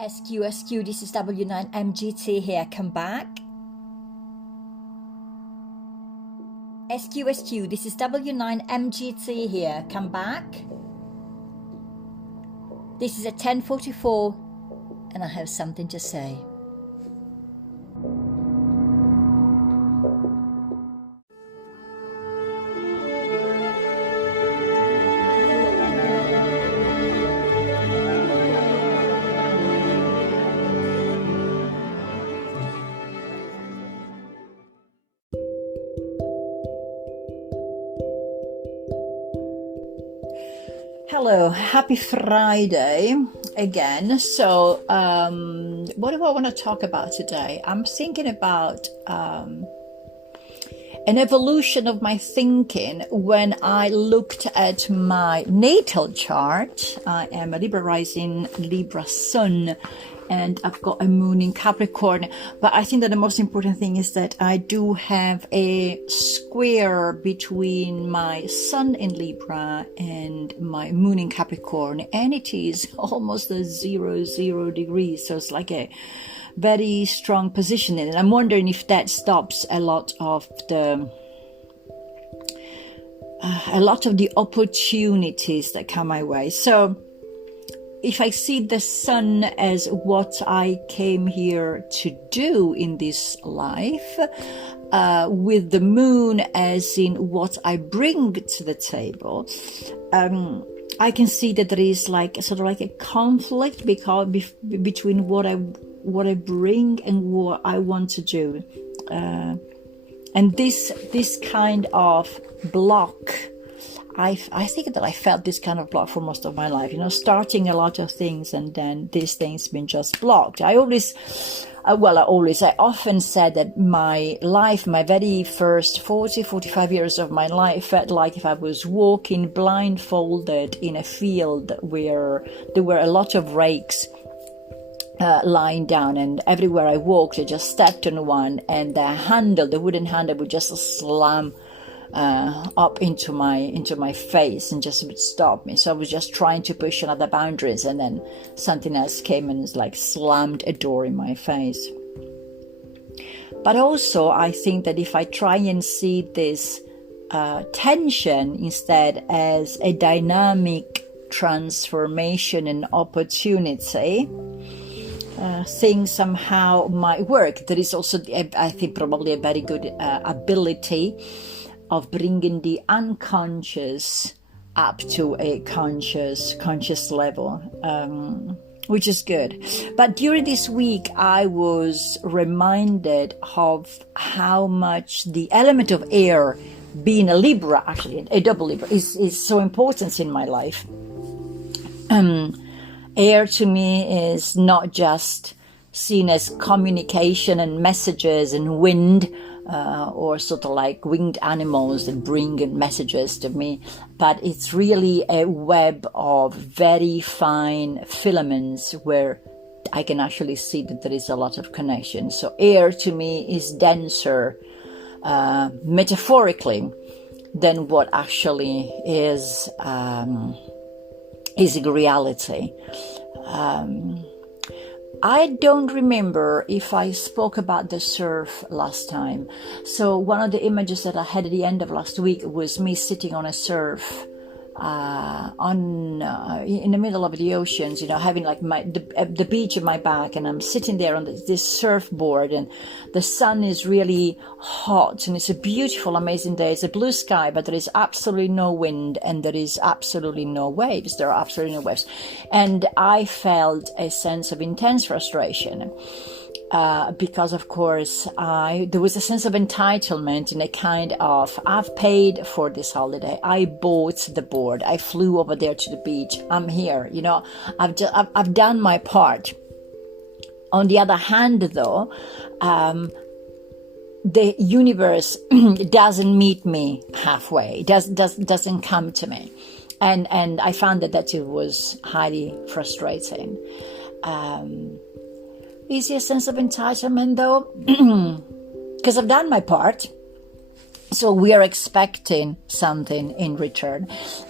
SQ, this is W9MGT here, come back. SQ, this is W9MGT here, come back. This is a 10:44 and I have something to say. Hello, happy Friday again. So what do I want to talk about today? I'm thinking about an evolution of my thinking when I looked at my natal chart. I am a Libra rising, Libra sun, and I've got a moon in Capricorn. But I think that the most important thing is that I do have a square between my sun in Libra and my moon in Capricorn, and it is almost a 0 degrees. So it's like a very strong positioning. And I'm wondering if that stops a lot of the opportunities that come my way. So if I see the sun as what I came here to do in this life, with the moon as in what I bring to the table, I can see that there is like sort of like a conflict between what I bring and what I want to do, and this kind of block. I think that I felt this kind of block for most of my life, starting a lot of things and then these things been just blocked. I often said that my life, my very first 45 years of my life felt like if I was walking blindfolded in a field where there were a lot of rakes lying down, and everywhere I walked, I just stepped on one and the wooden handle would just slam up into my face and just would stop me. So I was just trying to push another boundaries, and then something else came and like slammed a door in my face. But also I think that if I try and see this tension instead as a dynamic transformation and opportunity, things somehow might work. There is also, I think, probably a very good ability of bringing the unconscious up to a conscious level, which is good. But during this week, I was reminded of how much the element of air, being a Libra, actually a double Libra, is so important in my life. Air to me is not just seen as communication and messages and wind, or sort of like winged animals that bring messages to me, but it's really a web of very fine filaments where I can actually see that there is a lot of connection. So air to me is denser, metaphorically, than what actually is reality. I don't remember if I spoke about the surf last time. So one of the images that I had at the end of last week was me sitting on a surf in the middle of the oceans, having like the beach in my back, and I'm sitting there on this surfboard, and the sun is really hot, and it's a beautiful, amazing day. It's a blue sky, but there is absolutely no wind, and there is absolutely no waves. There are absolutely no waves, and I felt a sense of intense frustration. Because of course there was a sense of entitlement and a kind of, I've paid for this holiday, I bought the board, I flew over there to the beach, I'm here, I've done my part. On the other hand, though, the universe doesn't meet me halfway, doesn't come to me, and I found that it was highly frustrating. Is there a sense of entitlement, though? Because I've done my part. So we are expecting something in return.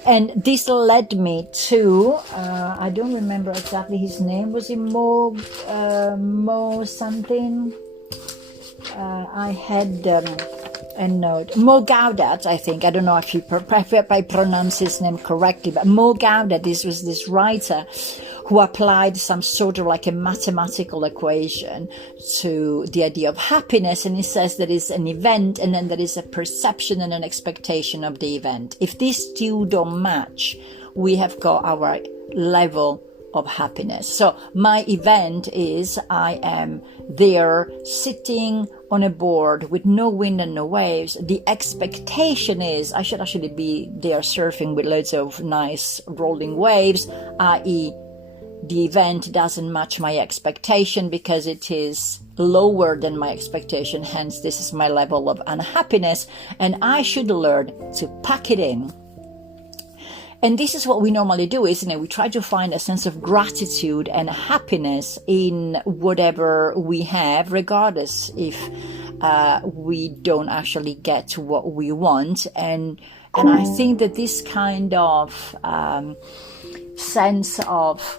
And this led me to, I don't remember exactly his name. Was it Mo something? I had a note. Mo Gaudat, I think. I don't know if I pronounce his name correctly, but Mo Gaudat, this was this writer who applied some sort of like a mathematical equation to the idea of happiness. And he says there is an event, and then there is a perception and an expectation of the event. If these two don't match, we have got our level of happiness. So my event is I am there sitting on a board with no wind and no waves. The expectation is I should actually be there surfing with loads of nice rolling waves, i.e. the event doesn't match my expectation because it is lower than my expectation. Hence, this is my level of unhappiness, and I should learn to pack it in. And this is what we normally do, isn't it? We try to find a sense of gratitude and happiness in whatever we have, regardless if we don't actually get what we want. And I think that this kind of sense of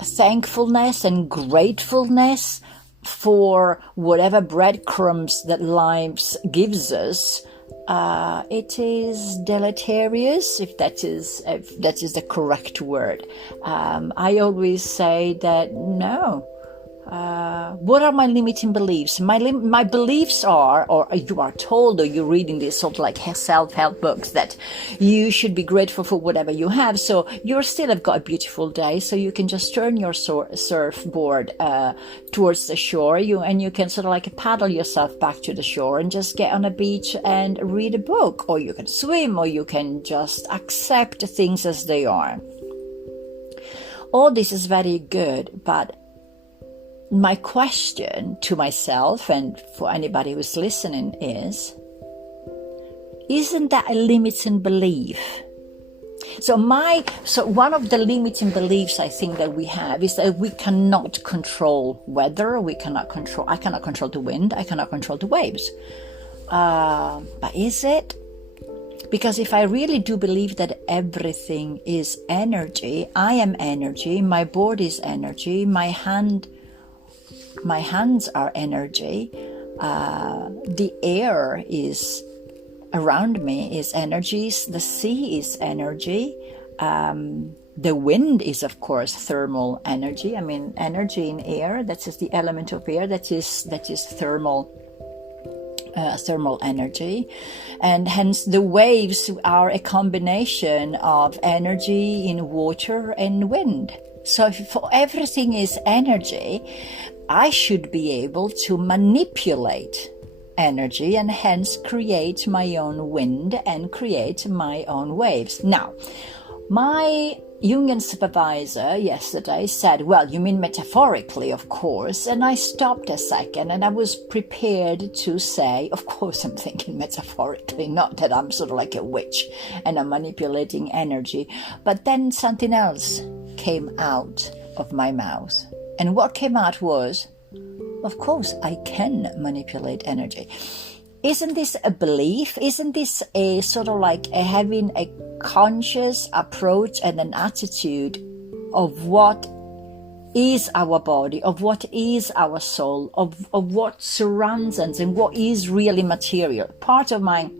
thankfulness and gratefulness for whatever breadcrumbs that life gives us, it is deleterious, if that is the correct word. I always say that no. What are my limiting beliefs? My beliefs are, or you are told, or you're reading these sort of like self-help books, that you should be grateful for whatever you have. So you still have got a beautiful day, so you can just turn your surfboard towards the shore, and you can sort of like paddle yourself back to the shore and just get on a beach and read a book, or you can swim, or you can just accept things as they are. All this is very good, but my question to myself and for anybody who's listening is, isn't that a limiting belief? So one of the limiting beliefs I think that we have is that we cannot control weather. I cannot control the wind. I cannot control the waves. But is it? Because if I really do believe that everything is energy, I am energy, my body is energy, my hands are energy, the air is around me is energy, the sea is energy, the wind is of course thermal energy. I mean, energy in air, that is the element of air, that is thermal energy, and hence the waves are a combination of energy in water and wind. So if everything is energy, I should be able to manipulate energy and hence create my own wind and create my own waves. Now, my Jungian supervisor yesterday said, well, you mean metaphorically, of course. And I stopped a second and I was prepared to say, of course I'm thinking metaphorically, not that I'm sort of like a witch and I'm manipulating energy. But then something else came out of my mouth. And what came out was, of course, I can manipulate energy. Isn't this a belief? Isn't this a sort of like having a conscious approach and an attitude of what is our body, of what is our soul, of what surrounds us and what is really material? Part of my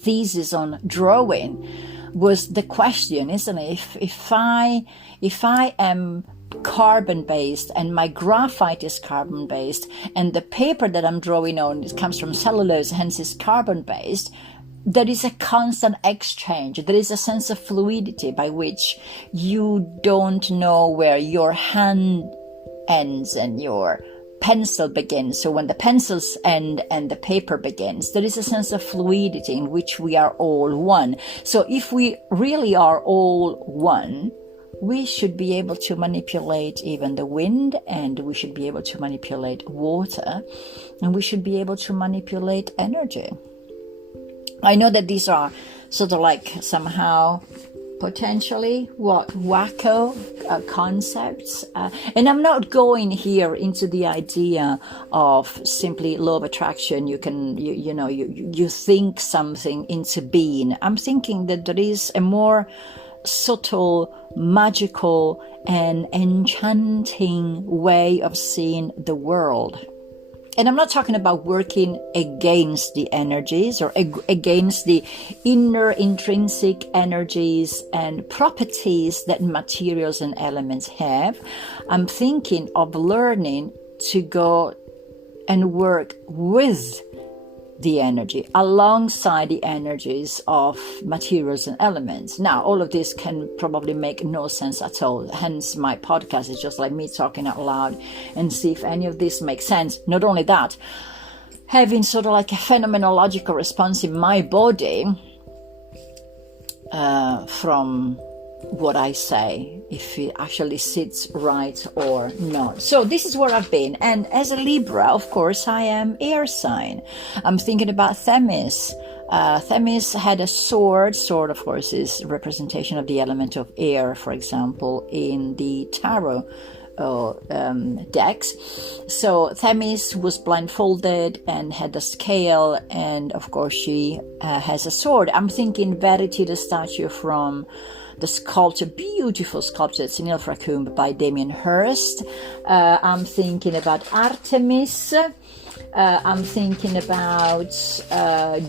thesis on drawing was the question, isn't it? If I am carbon-based and my graphite is carbon-based and the paper that I'm drawing on comes from cellulose, hence is carbon-based, there is a constant exchange. There is a sense of fluidity by which you don't know where your hand ends and your pencil begins. So when the pencils end and the paper begins, there is a sense of fluidity in which we are all one. So if we really are all one, we should be able to manipulate even the wind, and we should be able to manipulate water, and we should be able to manipulate energy. I know that these are sort of like somehow potentially what wacko concepts, and I'm not going here into the idea of simply law of attraction. You can you think something into being. I'm thinking that there is a more subtle, magical and enchanting way of seeing the world. And I'm not talking about working against the energies or against the inner intrinsic energies and properties that materials and elements have. I'm thinking of learning to go and work with the energy, alongside the energies of materials and elements. Now, all of this can probably make no sense at all. Hence, my podcast is just like me talking out loud and see if any of this makes sense. Not only that, having sort of like a phenomenological response in my body from what I say, if it actually sits right or not. So this is where I've been. And as a Libra, of course, I am air sign. I'm thinking about Themis. Themis had a sword. Sword, of course, is representation of the element of air, for example, in the tarot decks. So Themis was blindfolded and had a scale, and of course she has a sword. I'm thinking Verity, the statue from the sculpture, beautiful sculpture, it's in Ilfracombe by Damien Hirst. I'm thinking about Artemis. I'm thinking about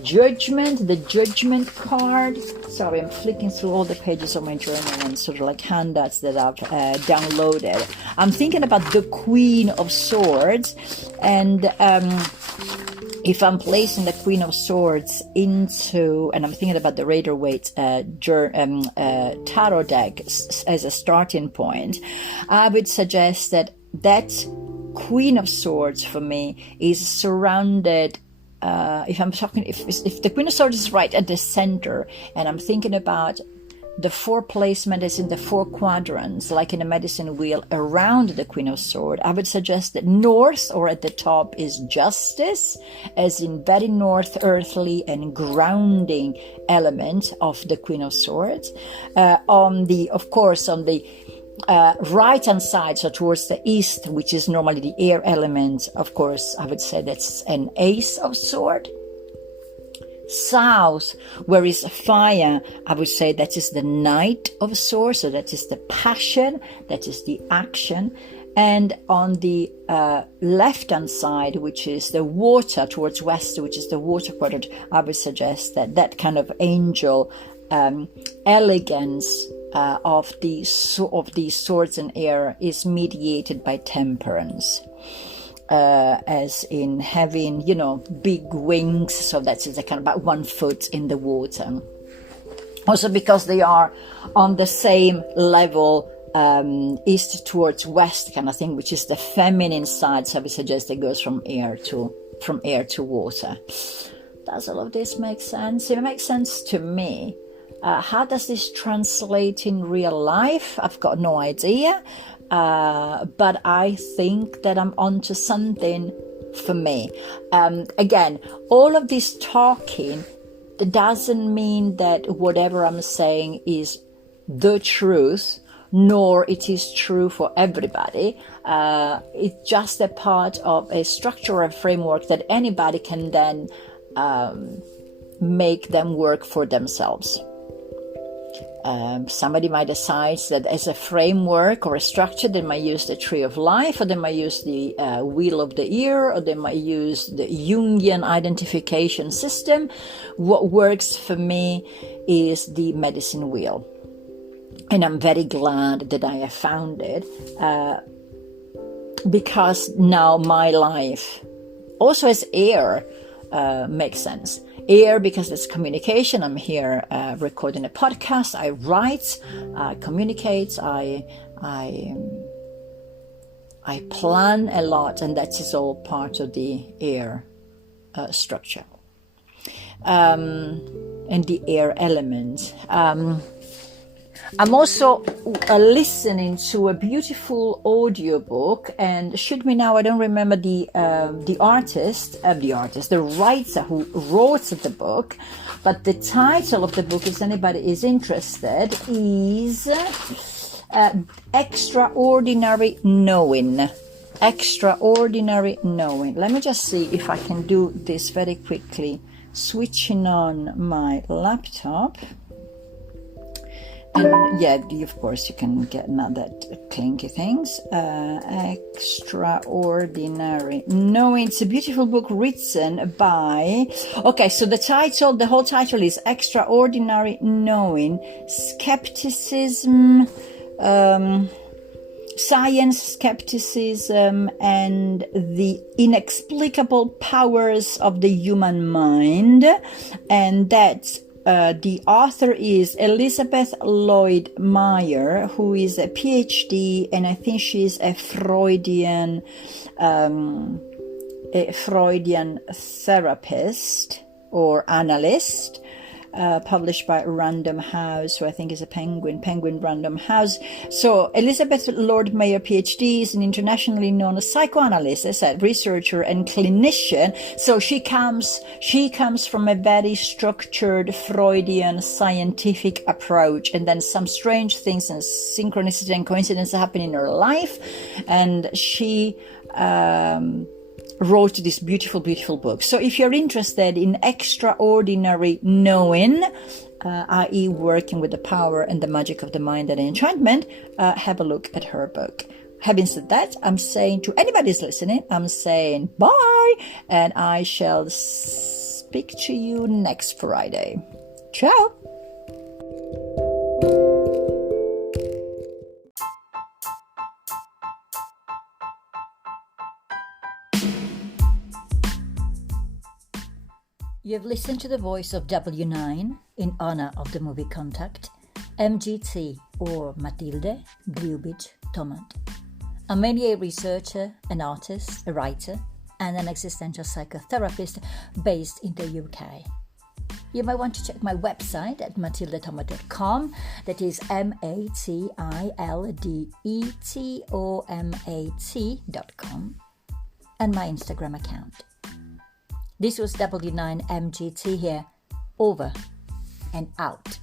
Judgment, the Judgment card. Sorry, I'm flicking through all the pages of my journal and sort of like handouts that I've downloaded. I'm thinking about the Queen of Swords, and if I'm placing the Queen of Swords into, and I'm thinking about the Rider-Waite tarot deck as a starting point, I would suggest that Queen of Swords for me is surrounded. If the Queen of Swords is right at the center, and I'm thinking about the four placement is in the four quadrants, like in a medicine wheel around the Queen of Swords, I would suggest that north or at the top is justice, as in very north, earthly and grounding element of the Queen of Swords. On the right hand side, so towards the east, which is normally the air element, of course, I would say that's an Ace of Swords. South, where is fire, I would say that is the Knight of Swords, so that is the passion, that is the action. And on the left hand side, which is the water, towards west, which is the water quadrant, I would suggest that kind of angel elegance of the swords and air is mediated by temperance. As in having, big wings, so that's the kind of about 1 foot in the water. Also because they are on the same level, east towards west kind of thing, which is the feminine side, so we suggest it goes from air to water. Does all of this make sense? It makes sense to me. How does this translate in real life? I've got no idea. But I think that I'm onto something for me. Again, all of this talking doesn't mean that whatever I'm saying is the truth, nor it is true for everybody. It's just a part of a structural framework that anybody can then make them work for themselves. Somebody might decide that as a framework or a structure, they might use the Tree of Life, or they might use the Wheel of the Ear, or they might use the Jungian identification system. What works for me is the medicine wheel. And I'm very glad that I have found it, because now my life, also as air, makes sense. Air, because it's communication. I'm here recording a podcast. I write, I communicate, I plan a lot, and that is all part of the air structure and the air element. I'm also listening to a beautiful audiobook, and shoot me now, I don't remember the writer who wrote the book, but the title of the book, if anybody is interested, is Extraordinary Knowing. Extraordinary Knowing. Let me just see if I can do this very quickly. Switching on my laptop. And yeah, of course, you can get another clinky things. Extraordinary Knowing. It's a beautiful book written by... Okay, so the whole title is Extraordinary Knowing. Skepticism, Science, Skepticism, and the Inexplicable Powers of the Human Mind. And that's the author is Elizabeth Lloyd Meyer, who is a PhD, and I think she's a Freudian therapist or analyst. Published by Random House, who I think is a Penguin Random House. So Elizabeth Lord Meyer, PhD, is an internationally known psychoanalyst, as I said, researcher and clinician. So she comes from a very structured Freudian scientific approach, and then some strange things and synchronicity and coincidence happen in her life, and she wrote this beautiful book. So if you're interested in extraordinary knowing, i.e. working with the power and the magic of the mind and enchantment, have a look at her book. Having said that, I'm saying to anybody who's listening, I'm saying bye, and I shall speak to you next Friday. Ciao! You've listened to the voice of W9 in honor of the movie Contact, MGT, or Matilde Griubich Tomat. I'm mainly a researcher, an artist, a writer, and an existential psychotherapist based in the UK. You might want to check my website at matildetomat.com, that is matildetomat.com, and my Instagram account. This was W9MGT here, over and out.